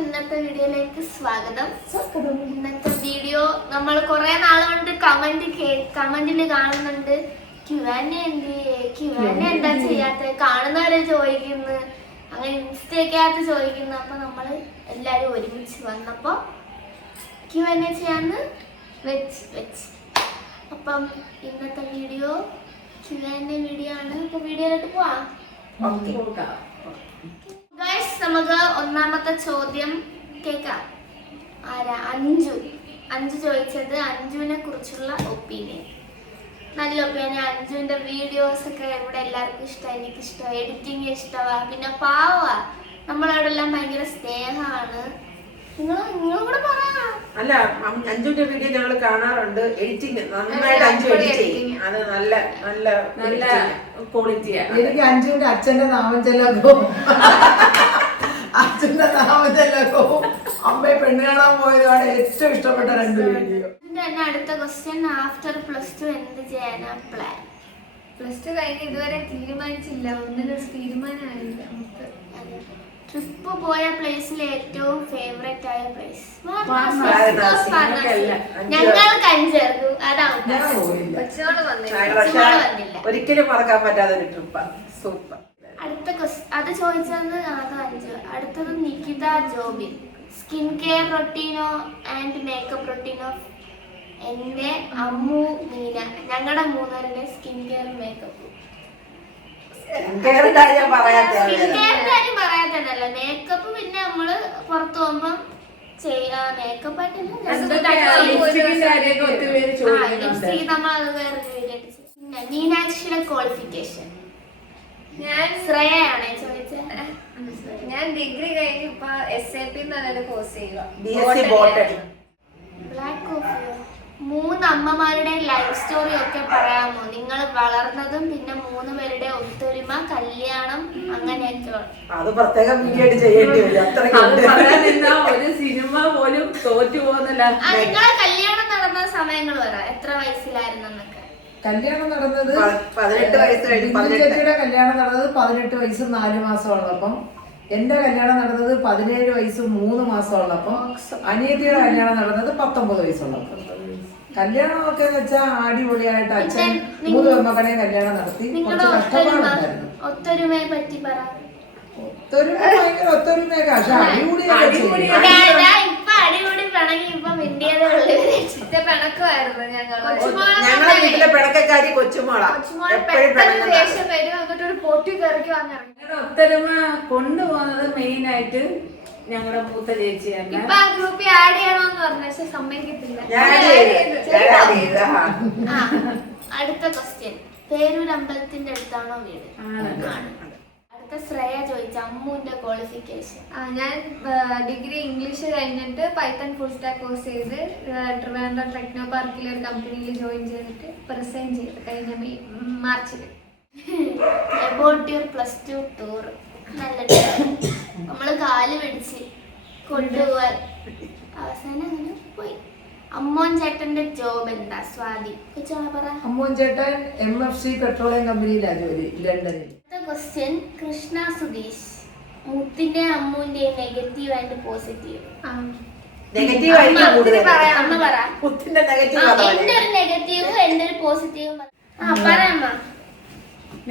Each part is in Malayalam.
ഇന്നത്തെ വീഡിയോയിലേക്ക് സ്വാഗതം. ഇന്നത്തെ വീഡിയോ നമ്മൾ കുറെ നാൾ കൊണ്ട് കമന്റിൽ കാണുന്നുണ്ട്. ക്യുവാനെ എന്താ ചെയ്യാത്ത, കാണുന്നവരെ ചോദിക്കുന്നു, അങ്ങനെ ഇൻസ്റ്റയ്ക്കകത്ത് ചോദിക്കുന്നു. അപ്പൊ നമ്മൾ എല്ലാരും ഒരുമിച്ച് വന്നപ്പോ ക്യുവാനെ ചെയ്യാന്ന് വെച്ച് അപ്പം ഇന്നത്തെ വീഡിയോ ക്യുവാനെ വീഡിയോ ആണ്. അപ്പൊ വീഡിയോയിലോട്ട് പോവാം. ഗൈസ്, നമുക്ക് ഒന്നാമത്തെ ചോദ്യം കേൾക്കാം. ആരാ? അഞ്ചു ചോദിച്ചത് അഞ്ജുവിനെ കുറിച്ചുള്ള ഒപ്പീനിയൻ. നല്ല ഒപ്പീനിയൻ. അഞ്ജുവിന്റെ വീഡിയോസ് ഒക്കെ ഇവിടെ എല്ലാവർക്കും ഇഷ്ടം, എനിക്കിഷ്ടം, എഡിറ്റിംഗ് ഇഷ്ടമാ, പിന്നെ പാവാ, നമ്മളവിടെല്ലാം ഭയങ്കര സ്നേഹമാണ്. നിങ്ങൾ കൂടെ പറയാം. അല്ല, അഞ്ജുവിന്റെ വീഡിയോ ഞങ്ങൾ കാണാറുണ്ട്. എഡിറ്റിംഗ് നന്നായിട്ട് അഞ്ജു എഡിറ്റ് ചെയ്യും. അത് നല്ല നല്ല നല്ല ക്വാളിറ്റിയാണ്. എനിക്ക് അഞ്ജുവിന്റെ അച്ഛന്റെ നാമം ചെല്ലാക്കവും അച്ഛന്റെ നാമം ചെല്ലാക്കവും അമ്മയെ പെണ്ണ് കാണാൻ പോയതാണ് ഏറ്റവും ഇഷ്ടപ്പെട്ട രണ്ട് വീഡിയോ. അടുത്ത ക്വസ്റ്റ്യൻ, ആഫ്റ്റർ +2 എന്ത് ചെയ്യാനാ പ്ലാൻ? +2 കഴിഞ്ഞ് ഇതുവരെ തീരുമാനിച്ചില്ല, ഒന്നിനും തീരുമാനമായില്ല. ട്രിപ്പ് പോയ പ്ലേസിൽ ഏറ്റവും ഫേവറേറ്റ് ആയ പ്ലേസ്? ഞങ്ങൾക്ക് അഞ്ചേർക്കും. അതാണ് ഒരിക്കലും മറക്കാൻ പറ്റാത്ത ഒരു ട്രിപ്പാണ്. സൂപ്പർ. അടുത്ത അത് ചോദിച്ചത് അഞ്ച്. അടുത്തത് നികിത ജോബിൻ. സ്കിൻ കെയർ റൊട്ടീനോ ആൻഡ് മേക്കപ്പ് റൊട്ടീനോ? എന്റെ അമ്മു നീന, ഞങ്ങളുടെ മൂന്നരുടെ skin care makeup. Skin care കാര്യം പറയാത്തതല്ല, മേക്കപ്പ് പിന്നെ നമ്മള് പുറത്തു പോകുമ്പോ മേക്കപ്പ് ആയിട്ടല്ല, നമ്മളത് വേറെ വീഡിയോ. പിന്നെ മീനാക്ഷിയുടെ ക്വാളിഫിക്കേഷൻ? ഞാൻ ശ്രേയയാണേ ചോദിച്ചത്. ഞാൻ ഡിഗ്രി കഴിഞ്ഞ് ഇപ്പൊ SAP എന്നൊരു കോഴ്സ് ചെയ്യുക. ബ്ലാക്ക് കോഫിയോ? 3 അമ്മമാരുടെ ലൈഫ് സ്റ്റോറി ഒക്കെ പറയാമോ? നിങ്ങൾ വളർന്നതും പിന്നെ 3 പേരുടെ ഒത്തൊരുമ, കല്യാണം, അങ്ങനെയൊക്കെ. അത് പ്രത്യേകം വീഡിയോ ചെയ്യേണ്ടി വരും. ഒരു സിനിമ പോലും തോറ്റു പോകുന്നില്ല. നിങ്ങളെ കല്യാണം നടന്ന സമയങ്ങൾ പറ, എത്ര വയസ്സിലായിരുന്നൊക്കെ? കല്യാണം നടന്നത് 18 വയസ്സ് കഴിഞ്ഞു. ചേച്ചിയുടെ കല്യാണം നടന്നത് 18 വയസ്സും 4 മാസം ഉള്ളപ്പം, എന്റെ കല്യാണം നടന്നത് 17 വയസ്സും 3 മാസം ഉള്ളപ്പം, അനിയത്തിയുടെ കല്യാണം നടന്നത് 19 വയസ്സുള്ളപ്പം. കല്യാണമൊക്കെ വെച്ചാൽ അടിപൊളിയായിട്ട് അച്ഛൻ 3 പെൺമക്കളെ കല്യാണം നടത്തി. കുറച്ച് കഷ്ടപ്പാടുണ്ടായിരുന്നു. ഒത്തൊരുമയെ പറ്റി പറ. ഒത്തൊരുമ ഭയങ്കര ഒത്തൊരുമയൊക്കെ, പക്ഷെ അടിപൊളിയൊക്കെ ഇപ്പൊ അടിപൊളി പിണങ്ങി ഇപ്പൊ മിണ്ടിയതേ ഉള്ളു. പിണക്കമായിരുന്നു ഞങ്ങളെ വീട്ടിലെ പിണക്കക്കാരി കൊച്ചുമോളാ. ദേഷ്യം വരും, എന്നിട്ട് ഒരു പൊട്ടി കയറിക്ക് വന്നിറങ്ങി. ഒത്തൊരുമ കൊണ്ടുപോകുന്നത് മെയിൻ ആയിട്ട് ഞങ്ങളുടെ മൂത്ത ചേച്ചിയാണ്. ഇപ്പൊ ആ ഗ്രൂപ്പിൽ ആഡ് ചെയ്യണമെന്ന് പറഞ്ഞു, പക്ഷെ സമ്മതിക്കത്തില്ല. അടുത്ത ക്വസ്റ്റ്യൻ, പേരൂർ അമ്പലത്തിന്റെ അടുത്താണോ വീട്? അടുത്ത ശ്രേയ ചോദിച്ച അമ്മുവിന്റെ ക്വാളിഫിക്കേഷൻ? ഞാൻ ഡിഗ്രി ഇംഗ്ലീഷ് കഴിഞ്ഞിട്ട് പൈത്തൺ ഫുൾ സ്റ്റാക്ക് കോഴ്സ് ചെയ്ത് ട്രിവാൻഡ്രം ടെക്നോ പാർക്കിലെ ഒരു കമ്പനിയിൽ ജോയിൻ ചെയ്തിട്ട് റിസൈൻ ചെയ്ത് കഴിഞ്ഞ മാർച്ചിൽ. About your +2 tour? നല്ല നമ്മള് കാല് പിടിച്ച് കൊണ്ടുപോവാൻ അവസാനം അങ്ങനെ പോയി. അമ്മോൻ ചേട്ടന്റെ ജോബ് എന്താ? സ്വാതി കൊച്ചാണ് പറ. അമ്മോൻ ചേട്ടൻ MFC പെട്രോളിയം കമ്പനിയിലാണ് ജോലി, ലണ്ടനിൽ. അടുത്ത ക്വസ്റ്റ്യൻ, കൃഷ്ണ സുധീഷ്. മുത്തിന്റെ അമ്മുവിന്റെ നെഗറ്റീവ് ആൻഡ് പോസിറ്റീവ്? നെഗറ്റീവ് അമ്മ പറ. കുത്തിന്റെ നെഗറ്റീവ്. എന്റെ ഒരു നെഗറ്റീവും എന്റെ ഒരു പോസിറ്റീവും പറയാമ്മ.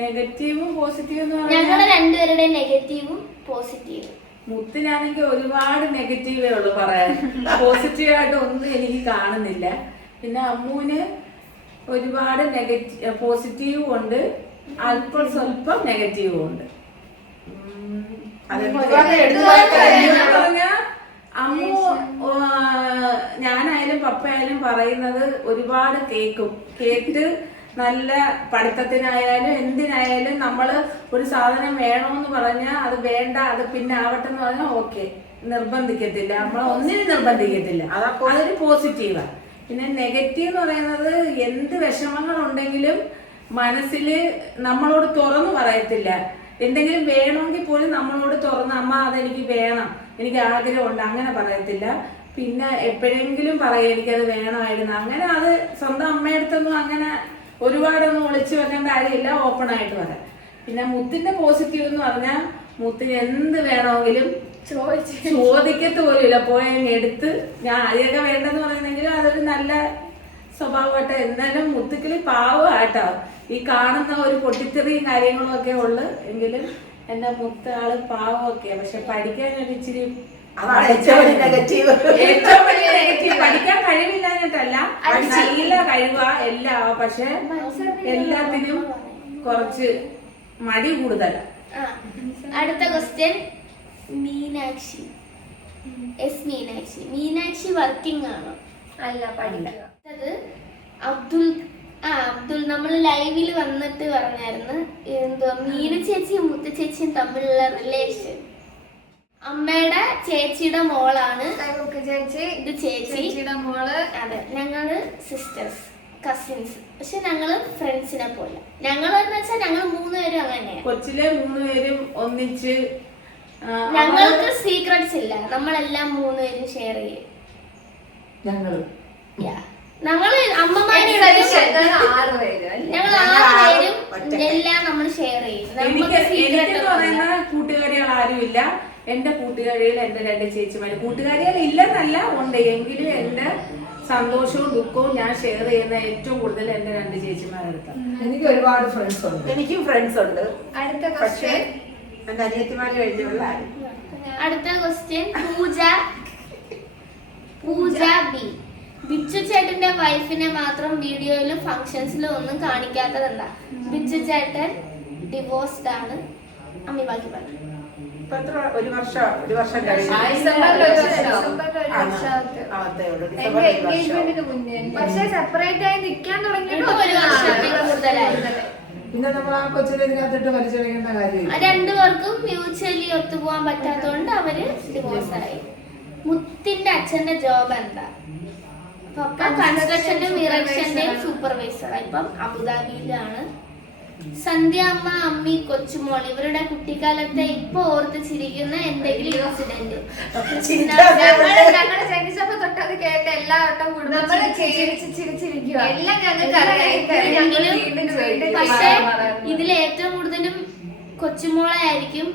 നെഗറ്റീവും പോസിറ്റീവും ഞങ്ങളുടെ രണ്ടുപേരുടെ നെഗറ്റീവും പോസിറ്റീവും. മുത്തിനാണെങ്കിൽ ഒരുപാട് നെഗറ്റീവേ ഉള്ളു പറയാൻ, പോസിറ്റീവായിട്ട് ഒന്നും എനിക്ക് കാണുന്നില്ല. പിന്നെ അമ്മൂന് ഒരുപാട് പോസിറ്റീവും ഉണ്ട്, അല്പം സ്വല്പം നെഗറ്റീവും ഉണ്ട്. അമ്മു ഞാനായാലും പപ്പയായാലും പറയുന്നത് ഒരുപാട് കേട്ട് നല്ല പഠിത്തത്തിനായാലും എന്തിനായാലും നമ്മൾ ഒരു സാധനം വേണമെന്ന് പറഞ്ഞാൽ അത് വേണ്ട, അത് പിന്നെ ആവട്ടെ എന്ന് പറഞ്ഞാൽ ഓക്കെ, നിർബന്ധിക്കത്തില്ല, നമ്മളെ ഒന്നിനും നിർബന്ധിക്കത്തില്ല. അതൊരു പോസിറ്റീവാണ്. പിന്നെ നെഗറ്റീവ് എന്ന് പറയുന്നത് എന്ത് വിഷമങ്ങളുണ്ടെങ്കിലും മനസ്സിൽ നമ്മളോട് തുറന്നു പറയത്തില്ല. എന്തെങ്കിലും വേണമെങ്കിൽ പോലും നമ്മളോട് തുറന്ന് അമ്മ അതെനിക്ക് വേണം, എനിക്ക് ആഗ്രഹമുണ്ട്, അങ്ങനെ പറയത്തില്ല. പിന്നെ എപ്പോഴെങ്കിലും പറയും എനിക്കത് വേണമായിരുന്നു. അങ്ങനെ അത് സ്വന്തം അമ്മയടുത്തൊന്നും അങ്ങനെ ഒരുപാടൊന്നും ഒളിച്ചു വെക്കേണ്ട കാര്യമില്ല, ഓപ്പൺ ആയിട്ട് വരാം. പിന്നെ മുത്തിന്റെ പോസിറ്റീവ് എന്ന് പറഞ്ഞാൽ മുത്തിന് എന്ത് വേണമെങ്കിലും ചോദിക്കത്ത് പോലുമില്ല, പോയി എടുത്ത് ഞാൻ ആദ്യമൊക്കെ വേണ്ടെന്ന് പറയുന്നെങ്കിലും അതൊരു നല്ല സ്വഭാവമായിട്ട്. എന്നാലും മുത്തുക്കിളി പാവമാട്ടോ. ഈ കാണുന്ന ഒരു പൊട്ടിത്തെറിയും കാര്യങ്ങളും ഒക്കെ ഉള്ളു, എങ്കിലും എന്റെ മുത്ത ആള് പാവമൊക്കെയാ. പക്ഷെ പഠിക്കാൻ ഒരു ഇച്ചിരി ഏറ്റവും വലിയ നെഗറ്റീവ്. പഠിക്കാൻ കഴിവില്ലാഞ്ഞിട്ടല്ല, നല്ല കഴിവാ എല്ലാം. പക്ഷെ എല്ലാത്തിനും കുറച്ച് മടി കൂടുതലാ. അടുത്ത ക്വസ്റ്റ്യൻ മീനാക്ഷി. മീനാക്ഷി വർക്കിംഗ് ആണോ? അല്ല, പഠിക്കുക. അടുത്തത് അബ്ദുൽ. അബ്ദുൽ നമ്മൾ ലൈവിൽ വന്നിട്ട് പറഞ്ഞായിരുന്നു എന്തോ മീന ചേച്ചിയും മുത്ത ചേച്ചിയും തമ്മിലുള്ള റിലേഷൻ. അമ്മയുടെ ചേച്ചിയുടെ മോളാണ് ചേച്ചി, ഇത് ചേച്ചിയുടെ മോള്. അതെ, ഞങ്ങള് സിസ്റ്റേഴ്സ്, കസിൻസ്. പക്ഷെ ഞങ്ങള് ഫ്രണ്ട്സിനെ പോലെ. ഞങ്ങൾ എന്ന് വെച്ചാൽ ഞങ്ങൾ 3 പേരും അങ്ങനെയാണ്. കൊച്ചിലെ 3 പേരും ഒന്നിച്ച്. ഞങ്ങൾക്ക് സീക്രട്സ് ഇല്ല, നമ്മളെല്ലാം 3 പേരും ഷെയർ ചെയ്യും. ഞങ്ങള് ഞങ്ങള് അമ്മമാര് ഞങ്ങൾ 6 പേരും എല്ലാം നമ്മൾ ഷെയർ ചെയ്യും. എനിക്ക് പറയുന്ന കൂട്ടുകാരികൾ ആരുമില്ല. എന്റെ കൂട്ടുകാരികൾ എന്റെ 2 ചേച്ചിമാര്. കൂട്ടുകാരികൾ ഇല്ലെന്നല്ല, ഉണ്ട്. എങ്കിലും എന്റെ സന്തോഷവും ദുഃഖവും ഞാൻ ഷെയർ ചെയ്യുന്ന ഏറ്റവും കൂടുതൽ എന്റെ 2 ചേച്ചിമാരെടുത്താണ്. എനിക്ക് ഒരുപാട് ഫ്രണ്ട്സ് ഉണ്ട്. എനിക്കും ഫ്രണ്ട്സ് ഉണ്ട്. അടുത്ത പക്ഷേ എന്റെ അനിയത്തിമാര് കഴിഞ്ഞുള്ള ആരും. അടുത്ത ക്വസ്റ്റ്യൻ പൂജ ബി. ബിച്ചു ചേട്ടന്റെ വൈഫിനെ മാത്രം വീഡിയോയിലും ഫംഗ്ഷൻസിലും ഒന്നും കാണിക്കാത്തത് എന്താ? ബിച്ചു ചേട്ടൻ ഡിവോഴ്സ്ഡ് ആണ്. അമ്മി ബാക്കി പറഞ്ഞു. ഇപ്പൊ എത്ര? ഒരു വർഷം കഴിഞ്ഞു. പക്ഷെ സെപ്പറേറ്റ് ആയി നിൽക്കാൻ തുടങ്ങിയിട്ട് 1 വർഷത്തിൽ കൂടുതലായി. പിന്നെ നമ്മൾ ആ കൊച്ചിനെ ഇതിനകത്തിട്ട് വലിച്ചെടുക്കേണ്ട കാര്യമില്ല. 2 പേർക്കും മ്യൂച്വലി ഒത്തുപോകാൻ പറ്റാത്തതുകൊണ്ട് അവര് ഡിവോഴ്സ് ആയി. മുത്തിന്റെ അച്ഛന്റെ ജോബ് എന്താ? പപ്പ കൺസ്ട്രക്ഷന്റെയും ഇറക്ഷന്റെയും സൂപ്പർവൈസർ. ഇപ്പം അബുദാബിയിലാണ്. സന്ധ്യ അമ്മ, അമ്മി, കൊച്ചുമോൾ ഇവരുടെ കുട്ടിക്കാലത്തെ ഇപ്പൊ ഓർത്ത് ചിരിക്കുന്ന എന്തെങ്കിലും ഇൻസിഡന്റ്? ഞങ്ങള് ജനിച്ചപ്പോ തൊട്ടത് കേട്ട് എല്ലാ വട്ടം ചിരിച്ചിരിക്കുക. എല്ലാം പക്ഷെ ഇതിൽ ഏറ്റവും കൂടുതലും കൊച്ചുമോളെ ആയിരിക്കും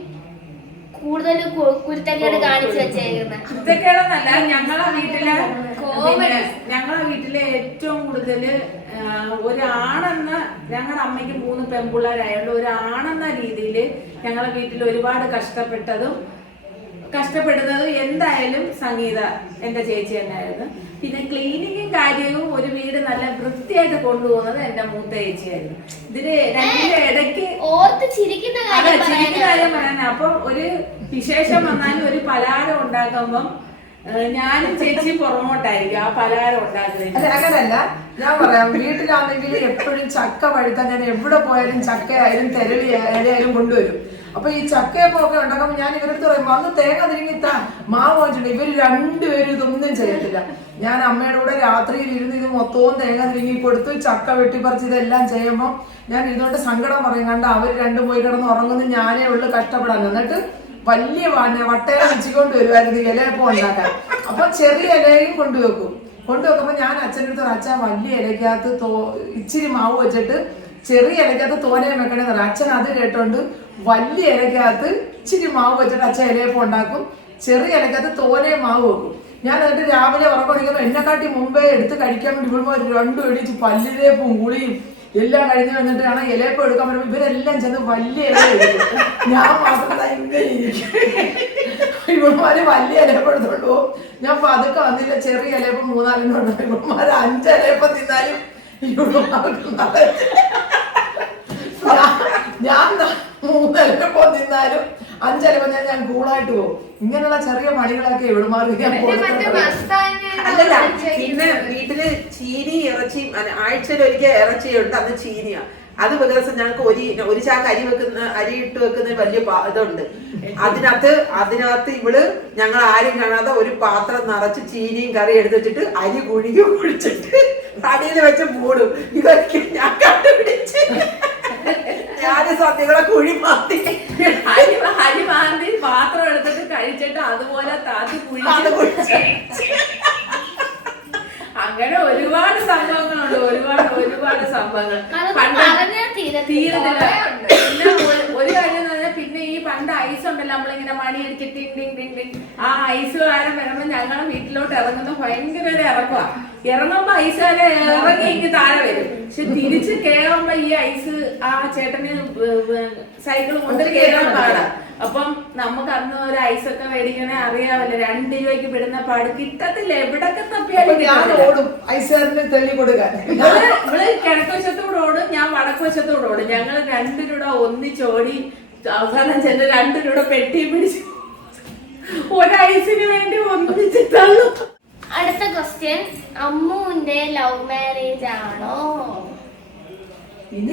കൂടുതൽ കുരുത്തക്കേട് കാണിച്ചു വെച്ചേക്കുന്നത്. കുരുത്തക്കേടെന്നല്ല, ഞങ്ങളെ വീട്ടിലെ ഏറ്റവും കൂടുതല് ഒരാണെന്ന, ഞങ്ങളുടെ അമ്മയ്ക്ക് 3 പെൺപിള്ളേരായതുകൊണ്ട് ഒരാണെന്ന രീതിയിൽ ഞങ്ങളുടെ വീട്ടിൽ ഒരുപാട് കഷ്ടപ്പെടുന്നതും എന്തായാലും സംഗീത എന്റെ ചേച്ചി തന്നെയായിരുന്നു. പിന്നെ ക്ലീനിങ്ങും കാര്യവും ഒരു വീട് നല്ല വൃത്തിയായിട്ട് കൊണ്ടുപോകുന്നത് എന്റെ മൂത്ത ചേച്ചിയായിരുന്നു. ഇതില് രണ്ടിന്റെ ഇടയ്ക്ക് ഓർത്ത് ചിരിക്കുന്ന കാര്യം പറയാനാ. അപ്പൊ ഒരു വിശേഷം വന്നാലും ഒരു പലഹാരം ഉണ്ടാക്കുമ്പം ഞാനും ചേച്ചി പുറമോട്ടായിരിക്കും ആ പലഹാരം ഉണ്ടാക്കുന്നത്. അങ്ങനല്ല, ഞാൻ പറയാം. വീട്ടിലാണെങ്കിൽ എപ്പോഴും ചക്ക പഴുത്താൻ ഞാൻ എവിടെ പോയാലും ചക്കയായാലും തെരളി ഇലയായാലും കൊണ്ടുവരും. അപ്പൊ ഈ ചക്കയപ്പൊക്കെ ഉണ്ടാക്കുമ്പോൾ ഞാൻ ഇവരടുത്ത് പറയും, വന്ന് തേങ്ങ തിരിങ്ങിത്താ മാവ് വാങ്ങിച്ചിട്ടുണ്ട്. ഇവര് 2 പേരും ഇതൊന്നും ചെയ്യത്തില്ല. ഞാൻ അമ്മയുടെ കൂടെ രാത്രിയിൽ ഇരുന്ന് ഇത് മൊത്തവും തേങ്ങ തിരിങ്ങി കൊടുത്ത് ചക്ക വെട്ടിപ്പറിച്ച് ഇതെല്ലാം ചെയ്യുമ്പോൾ ഞാൻ ഇതുകൊണ്ട് സങ്കടം പറയും. കണ്ട അവർ 2 പോയി കിടന്ന് ഉറങ്ങുന്നു, ഞാനേ ഉള്ളു കഷ്ടപ്പെടാൻ. എന്നിട്ട് വലിയ വട്ടയില വെച്ചിക്കൊണ്ട് വരുമായിരുന്നു ഇലയപ്പം ഉണ്ടാക്കാൻ. അപ്പൊ ചെറിയ ഇലയും കൊണ്ടുവെക്കുമ്പോ ഞാൻ അച്ഛൻ്റെ അടുത്ത് അച്ഛൻ വലിയ ഇലക്കകത്ത് ഇച്ചിരി മാവ് വെച്ചിട്ട് ചെറിയ ഇലക്കകത്ത് തോനയും വെക്കണേ പറയും. അച്ഛൻ അത് കേട്ടോണ്ട് വലിയ ഇലക്കകത്ത് ഇച്ചിരി മാവ് വെച്ചിട്ട് അച്ഛൻ ഇലയപ്പം ഉണ്ടാക്കും. ചെറിയ ഇലക്കകത്ത് തോനയും മാവ് വെക്കും. ഞാൻ എന്നിട്ട് രാവിലെ ഉറക്കൊടിക്കുമ്പോൾ എന്നെക്കാട്ടി മുമ്പേ എടുത്ത് കഴിക്കാൻ വേണ്ടി വിടുമ്പോൾ 2 എണീച്ച് പല്ലിലേപ്പും കുളിയും എല്ലാം കഴിഞ്ഞ് വന്നിട്ട് കാണാൻ ഇലയപ്പം എടുക്കാൻ പറ്റുമ്പോൾ ഇവരെല്ലാം ചെന്ന് വലിയ ഇല എടുക്കും. ഞാൻ മാത്രം ഇങ്ങനെ ഇരിക്കും. ഇവന്മാര് വലിയ ഇലയപ്പം എടുത്തോണ്ട് പോകും. ഞാൻ പതുക്കെ വന്നില്ല, ചെറിയ ഇലയപ്പം 3-4 ഉണ്ടാവും. ഇവന്മാര് 5 ഇലയപ്പം തിന്നാലും ഞാൻ 3 ഇലയപ്പം തിന്നാലും 5 ഇലയപ്പം ഞാൻ കൂളായിട്ട് പോകും. ഇങ്ങനെയുള്ള ചെറിയ പണികളൊക്കെ ഇവിടുമാറി അല്ലല്ല. പിന്നെ വീട്ടില് ചീനി ഇറച്ചി ആഴ്ചയിൽ ഒരിക്കൽ ഇറച്ചിയുണ്ട്, അത് ചീനിയാ. അത് ഒരു ദിവസം ഞങ്ങൾക്ക് ഒരു ചാക്ക് അരി ഇട്ട് വെക്കുന്ന വലിയ ഇതുണ്ട്. അതിനകത്ത് ഇവള് ഞങ്ങൾ ആരും കാണാതെ ഒരു പാത്രം നിറച്ച് ചീനിയും കറി എടുത്ത് വെച്ചിട്ട് അരി കുഴിച്ചിട്ട് അടിയിൽ വെച്ച് മൂടും. ഇതൊക്കെ ഞാൻ കണ്ടുപിടിച്ച് ഞാന് സത്യങ്ങളെ കുഴി മാറ്റി അരി മാന്തി പാത്രം എടുത്തിട്ട് കഴിച്ചിട്ട് അതുപോലെ താത്തി അങ്ങനെ ഒരുപാട് സംഭവങ്ങളുണ്ട്. ഒരുപാട് സംഭവങ്ങൾ തീരത്തില്ല. പിന്നെ ഒരു കാര്യം എന്ന് പറഞ്ഞാൽ പിന്നെ ഈ പണ്ട് ഐസ് ഉണ്ടല്ലോ, നമ്മളിങ്ങനെ മണി അടിച്ചിട്ട് ടിങ് ടിങ് ടിങ് ടിങ്, ആ ഐസ് കാരൻ വരുമ്പോ ഞങ്ങളെ വീട്ടിലോട്ട് ഇറങ്ങുന്ന ഭയങ്കര ഒരു ഇറക്കമാ. ഇറങ്ങുമ്പോ ഐസുകാരെ ഇറങ്ങി ഇങ്ങ് താഴെ വരും. പക്ഷെ തിരിച്ച് കേറുമ്പോ ഈ ഐസ് ആ ചേട്ടന് സൈക്കിൾ കൊണ്ട് കേറാൻ പാടാ. അപ്പം നമുക്ക് അന്ന് ഒരു ഐസൊക്കെ മേടിക്കണേ അറിയാമല്ലോ, 2 രൂപയ്ക്ക് വിടുന്ന പാട് കിട്ടത്തില്ല, എവിടൊക്കെ തപ്പിയാലും ഓടും ഐസുകാരന് തെളി കൊടുക്കാൻ. ഇവള് കിഴക്ക് വശത്തൂടെ ഓടും, ഞാൻ വടക്ക് വശത്തൂടെ ഓടും. ഞങ്ങൾ 2 രൂപ ഒന്നിച്ചോടി അവസാനം ചെന്ന് 2 രൂപ പെട്ടി പിടിച്ച് ഒരു ഐസിന് വേണ്ടി ഒന്നിച്ചിട്ടുള്ളൂ. അടുത്ത ക്വസ്റ്റ്യൻ, അമ്മുവിന്റെ ലവ് മാരേജ് ആണോ?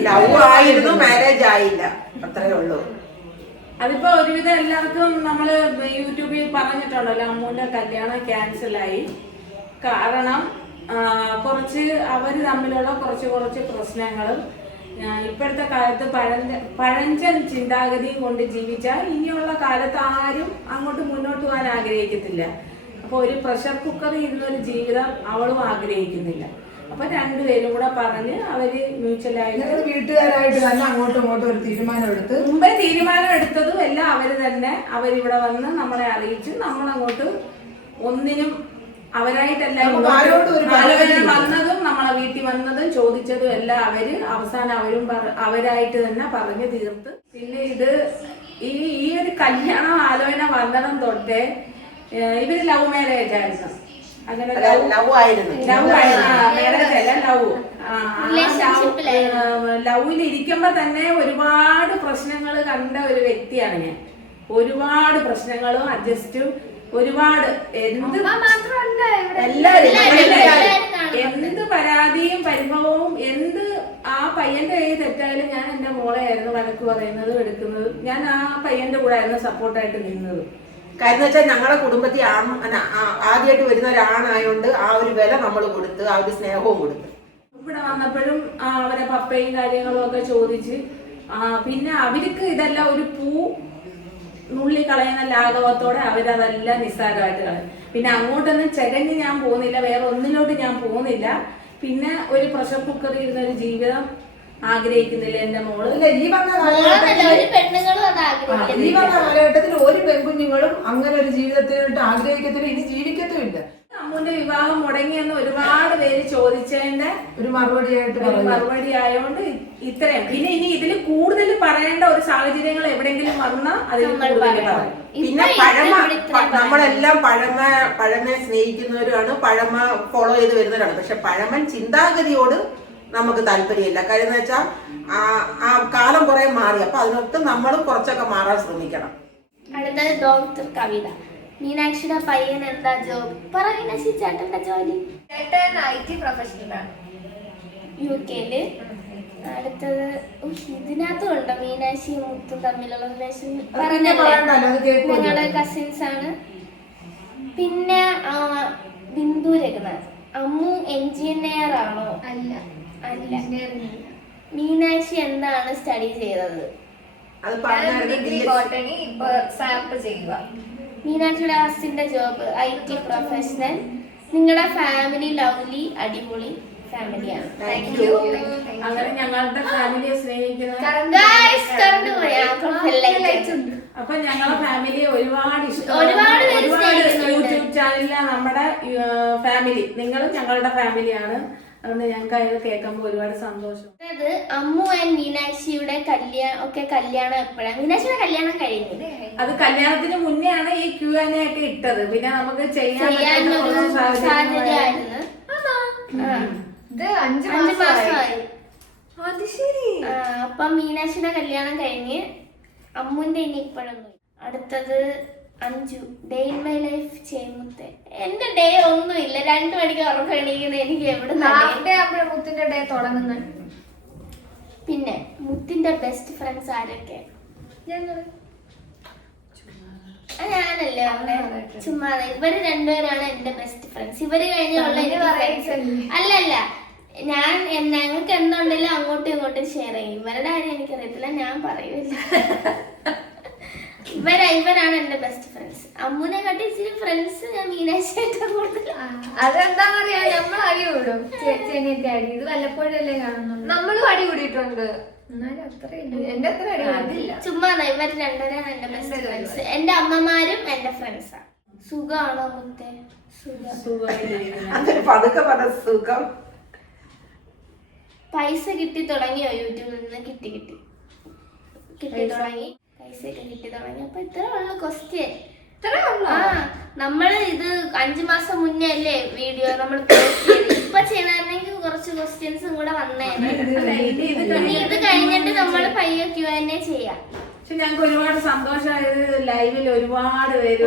ലവ് ആയിരുന്നു, മാരേജ് ആയില്ല, അത്രേ ഉള്ളൂ. അതിപ്പോ ഒരുവിധം എല്ലാവർക്കും നമ്മള് യൂട്യൂബിൽ പറഞ്ഞിട്ടുണ്ടല്ലോ, അമ്മൂന്റെ കല്യാണം ക്യാൻസലായി. കാരണം കുറച്ച് അവര് തമ്മിലുള്ള കുറച്ച് പ്രശ്നങ്ങളും ഇപ്പോഴത്തെ കാലത്ത് പഴഞ്ചൻ ചിന്താഗതിയും കൊണ്ട് ജീവിച്ചാൽ ഇനിയുള്ള കാലത്ത് ആരും അങ്ങോട്ട് മുന്നോട്ട് പോകാൻ ആഗ്രഹിക്കത്തില്ല. അപ്പൊ ഒരു പ്രഷർ കുക്കറിൽ ഇരുന്നൊരു ജീവിതം അവളും ആഗ്രഹിക്കുന്നില്ല. അപ്പൊ 2 പേരും കൂടെ പറഞ്ഞ് അവര് മ്യൂച്വലായിട്ട് വീട്ടുകാരായിട്ട് തന്നെ അങ്ങോട്ടും ഇങ്ങോട്ടും ഒരു തീരുമാനം എടുത്ത്, മുമ്പേ തീരുമാനം എടുത്തതും എല്ലാം അവര് തന്നെ. അവരിവിടെ വന്ന് നമ്മളെ അറിയിച്ചു, നമ്മളങ്ങോട്ട് ഒന്നിനും അവരായിട്ടല്ല വന്നതും, നമ്മളെ വീട്ടിൽ വന്നതും ചോദിച്ചതും എല്ലാം അവര് അവസാനം അവരായിട്ട് തന്നെ പറഞ്ഞു തീർത്ത്. പിന്നെ ഇത് ഈ ഒരു കല്യാണം ആലോചന വന്നതും തൊട്ടേ ഇവര് ലവ് മാരേജ് ആയിരുന്നു. അങ്ങനെ ലവിൽ ഇരിക്കുമ്പോ തന്നെ ഒരുപാട് പ്രശ്നങ്ങൾ കണ്ട ഒരു വ്യക്തിയാണ് ഞാൻ. ഒരുപാട് പ്രശ്നങ്ങളും അഡ്ജസ്റ്റും ഒരുപാട് എന്ത് പരാതിയും പരിഭവവും എന്ത് ആ പയ്യന്റെ കൈ തെറ്റായാലും ഞാൻ എന്റെ മോളെ ആയിരുന്നു വഴക്ക് പറയുന്നതും എടുക്കുന്നതും. ഞാൻ ആ പയ്യന്റെ കൂടെ ആയിരുന്നു സപ്പോർട്ടായിട്ട് നിന്നത്. കാര്യം വെച്ചാൽ ഞങ്ങളുടെ കുടുംബത്തിൽ ആദ്യമായിട്ട് വരുന്ന ഒരാണായോണ്ട് ആ ഒരു വില നമ്മൾ കൊടുത്ത്, ആ ഒരു സ്നേഹവും കൊടുത്ത്. ഇവിടെ വന്നപ്പോഴും അവരെ പപ്പയും കാര്യങ്ങളും ഒക്കെ ചോദിച്ച്, പിന്നെ അവർക്ക് ഇതെല്ലാം ഒരു പൂ നുള്ളി കളയുന്ന ലാഘവത്തോടെ അവരതെല്ലാം നിസ്സാരമായിട്ട് കളയും. പിന്നെ അങ്ങോട്ടൊന്നും ചെകഞ്ഞ് ഞാൻ പോകുന്നില്ല, വേറെ ഒന്നിലോട്ട് ഞാൻ പോകുന്നില്ല. പിന്നെ ഒരു പ്രഷർ കുക്കറിൽ ഇരുന്നൊരു ജീവിതം ആഗ്രഹിക്കുന്നില്ല എന്റെ മോള്. ഈ വന്ന കാലഘട്ടത്തിൽ ഒരു പെൺകുഞ്ഞുങ്ങളും അങ്ങനെ ഒരു ജീവിതത്തിനായിട്ട് ആഗ്രഹിക്കത്തില്ല, ഇനി ജീവിക്കത്തുമില്ല. അമ്മുന്റെ വിവാഹം മുടങ്ങിയെന്ന് ഒരുപാട് പേര് ചോദിച്ചതിന്റെ ഒരു മറുപടി ആയതുകൊണ്ട് ഇത്രയും. പിന്നെ ഇനി ഇതിൽ കൂടുതൽ പറയേണ്ട ഒരു സാഹചര്യങ്ങൾ എവിടെയെങ്കിലും വന്നാൽ അതിൽ കൂടുതൽ പറയും. പിന്നെ നമ്മളെല്ലാം പഴമയെ സ്നേഹിക്കുന്നവരാണ്, പഴമ ഫോളോ ചെയ്ത് വരുന്നവരാണ്. പക്ഷെ പഴമൻ ചിന്താഗതിയോട് നമുക്ക് താല്പര്യമില്ല. കാര്യം എന്ന് വെച്ചാൽ ആ കാലം കുറെ മാറി, അപ്പൊ അതിനൊത്ത് നമ്മളും കുറച്ചൊക്കെ മാറാൻ ശ്രമിക്കണം. അടുത്തത് ഡോക്ടർ കവിത. മീനാക്ഷിയുടെ പയ്യൻ എന്താ ജോബ്? പറ മീനാക്ഷി, ചേട്ടന്റെ ജോലി? ചേട്ടൻ IT പ്രൊഫഷണലാണ്, UK. അടുത്തത് ഇതിനകത്തും ഉണ്ടോ മീനാക്ഷിയും മുത്തും തമ്മിലുള്ള റിലേഷൻ? ഞങ്ങളുടെ കസിൻസ് ആണ്. പിന്നെ ബിന്ദു രഘുനാഥ്. അമ്മു എഞ്ചിനീയർ ആണോ? അല്ല. മീനാക്ഷി എന്താണ് സ്റ്റഡി ചെയ്തത്? ഡിഗ്രി ബോട്ടണി, ഇപ്പൊ സാപ്പ് ചെയ്യുക. മീനാക്ഷിയുടെ ഹസ്ബൻഡിന്റെ ജോബ് IT പ്രൊഫഷണൽ. നിങ്ങളുടെ ഫാമിലി ലവ്ലി, അടിപൊളി ഫാമിലിയാണ്. അങ്ങനെ ഞങ്ങളുടെ ഫാമിലിയെ സ്നേഹിക്കുന്ന അപ്പൊ ഞങ്ങളെ ഫാമിലിയെ ഒരുപാട് ഇഷ്ടം. ഒരുപാട് യൂട്യൂബ് ചാനലിലാണ് നമ്മുടെ ഫാമിലി. നിങ്ങളും ഞങ്ങളുടെ ഫാമിലിയാണ്. അതുകൊണ്ട് ഞങ്ങൾക്ക് അത് കേൾക്കുമ്പോൾ ഒരുപാട് സന്തോഷം. അതായത് അമ്മു ആൻഡ് മീനാക്ഷിയുടെ കല്യാണം എപ്പോഴാണ്? മീനാക്ഷിയുടെ കല്യാണം കഴിഞ്ഞു. അത് കല്യാണത്തിന് മുന്നേ ആണ് ഈ Q&A ഒക്കെ ഇട്ടത്. പിന്നെ നമുക്ക് ചെയ്യാനുള്ള സാഹചര്യമായിരുന്നു. ഇത് 5 മാസമായി. അത് ശരി. അപ്പൊ മീനാക്ഷിയുടെ കല്യാണം കഴിഞ്ഞ് അമ്മുന്റെ ഇനി ഇപ്പോഴൊന്നും. അടുത്തത് Anju. Day in my life ചെയ്യുമുത്തെ. എന്റെ ഡേ ഒന്നുമില്ല, 2 മണിക്ക് ഉറക്കം എണീക്കുന്നത് എനിക്ക് എവിടെ മുത്തിന്റെ ഡേ തുടങ്ങുന്നത്. പിന്നെ മുത്തിന്റെ ബെസ്റ്റ് ഫ്രണ്ട്സ് ആരൊക്കെ? ഞാനല്ലേ അവിടെ ചുമ്മാ. ഇവര് 2 പേരാണ് എന്റെ ബെസ്റ്റ് ഫ്രണ്ട്സ്. ഇവര് കഴിഞ്ഞുള്ള അല്ലല്ല, ഞങ്ങൾക്ക് എന്തുണ്ടെങ്കിലും അങ്ങോട്ടും ഇങ്ങോട്ടും ഷെയർ ചെയ്യും. ഇവരുടെ കാര്യം എനിക്കറിയത്തില്ല, ഞാൻ പറയൂല. ഇവരാണ് എന്റെ ബെസ്റ്റ് ഫ്രണ്ട്സ്. അമ്മുനെ കാട്ടി ഇച്ചിരി ഫ്രണ്ട്സ് ഞാൻ മീനാക്ഷിയായിട്ട് കൂടുതൽ. അതെന്താ പറയാ, നമ്മൾ അടി കൂടും. ചേച്ചിയൊക്കെ അടി ഇത് വല്ലപ്പോഴല്ലേ കാണുന്നു. നമ്മളും അടി കൂടിയിട്ടുണ്ട്. എന്നാലും അത്രയില്ല. എന്റെ അത്ര അതില്ല. ചുമ്മാ ഇവർ രണ്ടുപേരാണ് എന്റെ ബെസ്റ്റ് ഫ്രണ്ട്സ്. എന്റെ അമ്മമാരും എന്റെ ഫ്രണ്ട്സാണ്. സുഖാണോ മുത്തേ? അതൊരു പതുക്കെ പറഞ്ഞ സുഖം. പൈസ കിട്ടി തുടങ്ങിയോ? യൂട്യൂബിൽ നിന്ന് കിട്ടി തുടങ്ങി. പൈസയൊക്കെ കിട്ടി തുടങ്ങി. അപ്പൊ ഇത്ര ഉള്ള ക്വസ്റ്റ്യൻ. ആ, നമ്മള് ഇത് 5 മാസം മുന്നേ അല്ലേ വീഡിയോ നമ്മൾ പോസ്റ്റ് ചെയ്ത്. ഇപ്പൊ ചെയ്യണമെങ്കിൽ കുറച്ച് ക്വസ്റ്റ്യൻസും കൂടെ വന്നേനെ. ഇനി ഇത് കഴിഞ്ഞിട്ട് നമ്മൾ പയ്യെ Q&A ചെയ്യാം. പക്ഷെ ഞങ്ങൾക്ക് ഒരുപാട് സന്തോഷമായത് ലൈവിൽ ഒരുപാട് പേര്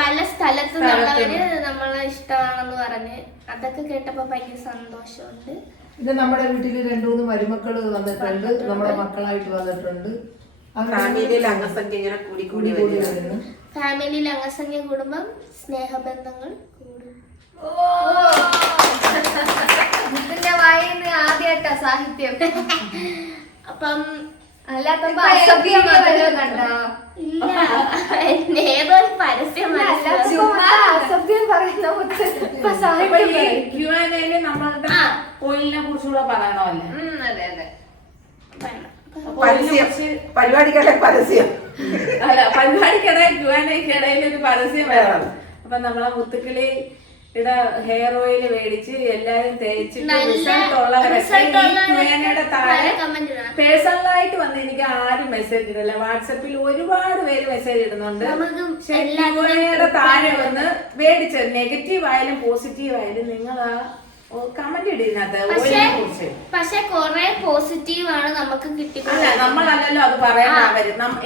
പല സ്ഥലത്തു നിന്നുള്ളവര് നമ്മളെ ഇഷ്ടമാണെന്ന് പറഞ്ഞ് അതൊക്കെ കേട്ടപ്പോ ഭയങ്കര സന്തോഷമുണ്ട്. പിന്നെ നമ്മുടെ വീട്ടില് 2-3 മരുമക്കള് വന്നിട്ടുണ്ട്, നമ്മുടെ മക്കളായിട്ട് വന്നിട്ടുണ്ട്. ഫാമിലിയിൽ അംഗസംഖ്യ ഇങ്ങനെ കൂടി വരുന്നു. ഫാമിലിയിൽ അംഗസംഖ്യ കൂടുമ്പം സ്നേഹബന്ധങ്ങൾ കൂടും. ഇതിന്റെ വായിന്ന് ആദ്യമായിട്ടാ സാഹിത്യം. അപ്പം അല്ലാത്തപ്പോ അസഭ്യം കണ്ടോ? ഇല്ല, ഏതോ ഒരു പരസ്യം അസഭ്യം പറയുന്ന Q&A നമ്മളുടെ ഓയിലിനെ കുറിച്ചുള്ള പറയണമല്ലേ? അതെ അതെ. പരസ്യം പരിപാടിക്കടെ പരസ്യം അല്ല, പരിപാടിക്കിടെ Q&Aക്കിടയിൽ ഒരു പരസ്യം വേണം. അപ്പൊ നമ്മളെ മുത്തുക്കിളി ഹെയർ ഓയിൽ മേടിച്ച് എല്ലാരും തേച്ചിട്ട് റിസൾട്ട് ഉള്ളവരുടെ താഴെ പേഴ്സണലായിട്ട് വന്ന് എനിക്ക് ആരും മെസ്സേജ് ഇടില്ല. വാട്സപ്പിൽ ഒരുപാട് പേര് മെസ്സേജ് ഇടുന്നുണ്ട്. പക്ഷെ Q&Aയുടെ താഴെ വന്ന് മേടിച്ച് നെഗറ്റീവ് ആയാലും പോസിറ്റീവ് ആയാലും നിങ്ങൾ കമന്റ് ഇടുന്നത് ഓയിലിനെ കുറിച്ച്. പക്ഷെ കൊറേ പോസിറ്റീവ് ആണ് നമുക്ക് അല്ല, നമ്മളല്ലല്ലോ അത് പറയാൻ.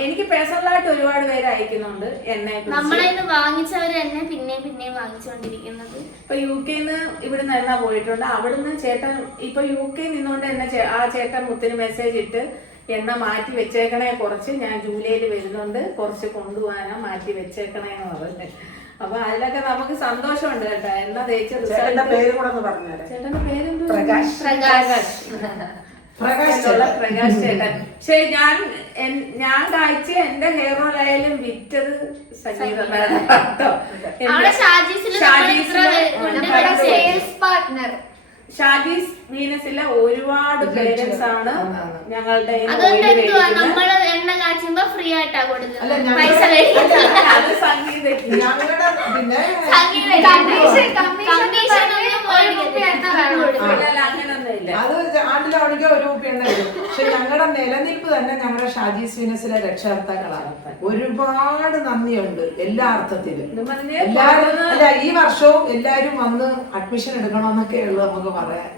എനിക്ക് പേഴ്സണലായിട്ട് ഒരുപാട് പേര് അയക്കുന്നുണ്ട് എന്നെ. നമ്മളതിന് വാങ്ങിച്ചവര് എന്നെ പിന്നെയും വാങ്ങിച്ചുകൊണ്ടിരിക്കുന്നത്. ഇപ്പൊ UK-ന്ന് ഇവിടുന്ന് എണ്ണ പോയിട്ടുണ്ട്. അവിടുന്ന് ചേട്ടൻ ഇപ്പൊ UK നിന്നുകൊണ്ട് എന്നെ ആ ചേട്ടൻ മുത്തിന് മെസ്സേജ് ഇട്ട് എണ്ണ മാറ്റി വെച്ചേക്കണേ, കുറച്ച് ഞാൻ ജൂലൈയിൽ വരുന്നുണ്ട്, കുറച്ച് കൊണ്ടുപോകാനാ മാറ്റി വെച്ചേക്കണേന്ന് പറഞ്ഞു. അപ്പൊ അതിലൊക്കെ നമുക്ക് സന്തോഷമുണ്ട് കേട്ടോ. എണ്ണ തേച്ച് ചേട്ടന്റെ പേര് കൂടെ ഒന്ന് പറഞ്ഞുതരാം. ചേട്ടന്റെ പേരെന്ത്? പ്രകാശ് ചേട്ടൻ. പക്ഷെ ഞാൻ കാഴ്ച എന്റെ ഹെയർ ഓയിൽ ആയാലും വിറ്റത് സംഗീത സെയിൽസ് പാർട്ട്ണർ ഷാജീസ് വീനസിലെ ഒരുപാട് പേരൻസ് ആണ് ഞങ്ങളുടെ നമ്മള് എണ്ണ കാച്ചുമ്പോ ഫ്രീ ആയിട്ടാ കൊടുക്കുന്നത്. പൈസ അത് സംഗീത അത് ആണ്ടിലാണെങ്കിൽ ഒരു രൂപ എണ്ണ വരും. പക്ഷെ ഞങ്ങളുടെ നിലനിൽപ്പ് തന്നെ ഞങ്ങളുടെ ഷാജീസ് വീനസിലെ രക്ഷകർത്താക്കളാണ്. ഒരുപാട് നന്ദിയുണ്ട് എല്ലാ അർത്ഥത്തിലും. എല്ലാരും അല്ല, ഈ വർഷവും എല്ലാരും വന്ന് അഡ്മിഷൻ എടുക്കണമെന്നൊക്കെ ഉള്ളു നമുക്ക് പറയാൻ.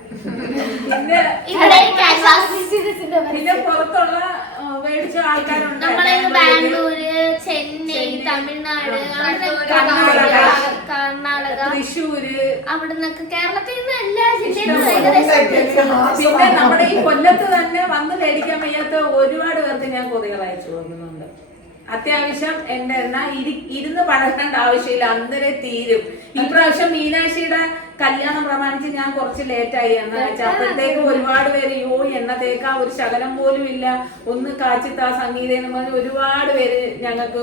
പിന്നെ പുറത്തുള്ള മേടിച്ച ആൾക്കാരുണ്ട്. ബാംഗ്ലൂര്, ചെന്നൈ, തമിഴ്നാട്, കർണാടക, തൃശ്ശൂര്, അവിടുന്നൊക്കെ കേരളത്തിൽ നിന്ന് എല്ലാ ജില്ലയിലും. പിന്നെ നമ്മുടെ ഈ കൊല്ലത്ത് തന്നെ വന്ന് മേടിക്കാൻ വയ്യാത്ത ഒരുപാട് പേർക്ക് ഞാൻ കൊറിയർ അയച്ചു കൊടുക്കുന്നുണ്ട്. അത്യാവശ്യം എന്റെ എണ്ണ ഇരുന്ന് പഴക്കേണ്ട ആവശ്യമില്ല, അന്നേരം തീരും. ഇപ്രാവശ്യം മീനാക്ഷിയുടെ കല്യാണം പ്രമാണിച്ച് ഞാൻ കുറച്ച് ലേറ്റായി എണ്ണ അയച്ചു. അപ്പോഴത്തേക്ക് ഒരുപാട് പേര് എണ്ണ തേക്കാ ഒരു ശകലം പോലും ഇല്ല, ഒന്ന് കാച്ചിത്താ സംഗീത എന്ന് പറഞ്ഞ് ഒരുപാട് പേര് ഞങ്ങൾക്ക്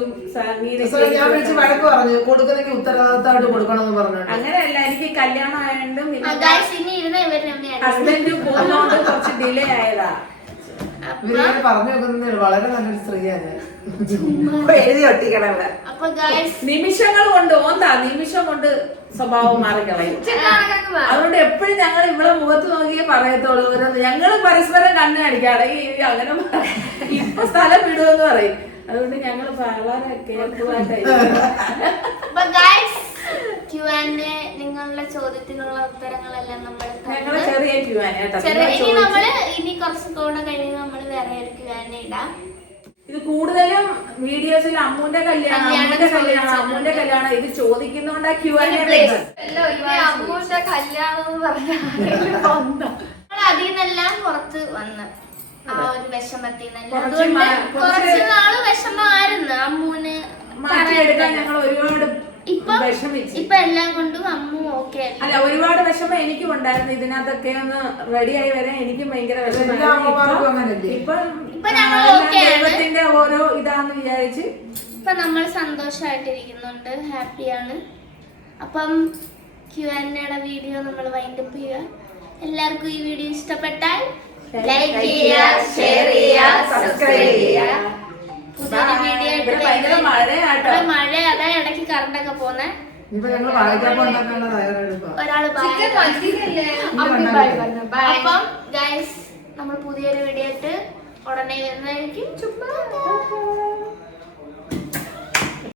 വഴക്ക് പറഞ്ഞു കൊടുക്കുന്നെങ്കിൽ ഉത്തരവാദിത്തമായിട്ട് കൊടുക്കണമെന്ന് പറഞ്ഞു. അങ്ങനെയല്ല, എനിക്ക് കല്യാണം ആയതുകൊണ്ടും ഹസ്ബൻഡ് പോകുന്നതുകൊണ്ട് കുറച്ച് ഡിലേ ആയതാ. പറഞ്ഞു വെക്കുന്നത് വളരെ നല്ലൊരു സ്ത്രീയാണ്. എഴുതി ഒട്ടിക്കണം. നിമിഷങ്ങൾ കൊണ്ട് സ്വഭാവം മാറിക്കളയും. അതുകൊണ്ട് എപ്പോഴും ഞങ്ങൾ ഇവിടെ മുഖത്ത് നോക്കിയേ പറയത്തുള്ളൂ. ഞങ്ങൾ പരസ്പരം കണ്ണ് കാണിക്കാതെ അങ്ങനെ ഇപ്പൊ സ്ഥലം വിടുമെന്ന് പറയും. അതുകൊണ്ട് ഞങ്ങൾ വളരെ കെയർഫുള്ളായിട്ടായിരിക്കും. Q&A നിങ്ങളുടെ ചോദ്യത്തിനുള്ള ഉത്തരങ്ങളെല്ലാം ഞങ്ങള് ചെറിയ ഇനി കുറച്ച് കൂടെ കഴിയുമ്പോൾ നമ്മൾ വേറെ ഒരു Q&A ഇടാം. ഇത് കൂടുതലും വീഡിയോസിൽ അമ്മൂന്റെ കല്യാണം ഇത് ചോദിക്കുന്നോണ്ടാ Q&A. അമ്മൂന്റെ കല്യാണം എന്ന് പറഞ്ഞാൽ അതിൽ നിന്നെല്ലാം പുറത്ത് വന്ന് ആ ഒരു വിഷമത്തിൽ നിന്നെല്ലാം കുറച്ച് നാള് വിഷമമായിരുന്നു അമ്മൂന് മാറ്റിയെടുക്കാൻ. ഞങ്ങൾ ഒരുപാട് ഇപ്പൊ എല്ലാം കൊണ്ടും അമ്മു ഓക്കെ അല്ല, ഒരുപാട് വിഷമം എനിക്കും ഉണ്ടായിരുന്നു. ഇതിനകത്തൊക്കെ ഒന്ന് റെഡിയായി വരാൻ എനിക്കും ഭയങ്കര ദൈവത്തിന്റെ ഓരോ ഇതാന്ന് വിചാരിച്ച് ഇപ്പൊ നമ്മൾ സന്തോഷമായിട്ടിരിക്കുന്നുണ്ട്, ഹാപ്പിയാണ്. അപ്പം Q&Aയുടെ വീഡിയോ നമ്മൾ വൈൻഡപ്പ് ചെയ്യുക. എല്ലാവർക്കും ഈ വീഡിയോ ഇഷ്ടപ്പെട്ടാൽ ലൈക്ക് ചെയ്യുക, ഷെയർ ചെയ്യുക, സബ്സ്ക്രൈബ് ചെയ്യുക. പുതിയൊരു വീഡിയോ ഇവിടെ ഭയങ്കര മഴയാട്ടോ. മഴ, അതാ ഇടയ്ക്ക് കറണ്ട് ഒക്കെ പോന്നെ. ഇനിയിപ്പോ ഞങ്ങൾ വാഴക്കപ്പം ഉണ്ടാക്കാനുള്ള തയ്യാറെടുപ്പാ. ഒരാള് ചിക്കൻ മന്തിയിലല്ലേ? ഇനി ബൈ ഉണ്ടാക്കി. ബൈ. അപ്പം ഗൈസ് നമ്മൾ പുതിയൊരു വീഡിയോ ആയിട്ട് ഉടനെ വരുന്നതായിരിക്കും. ചുമ്മാ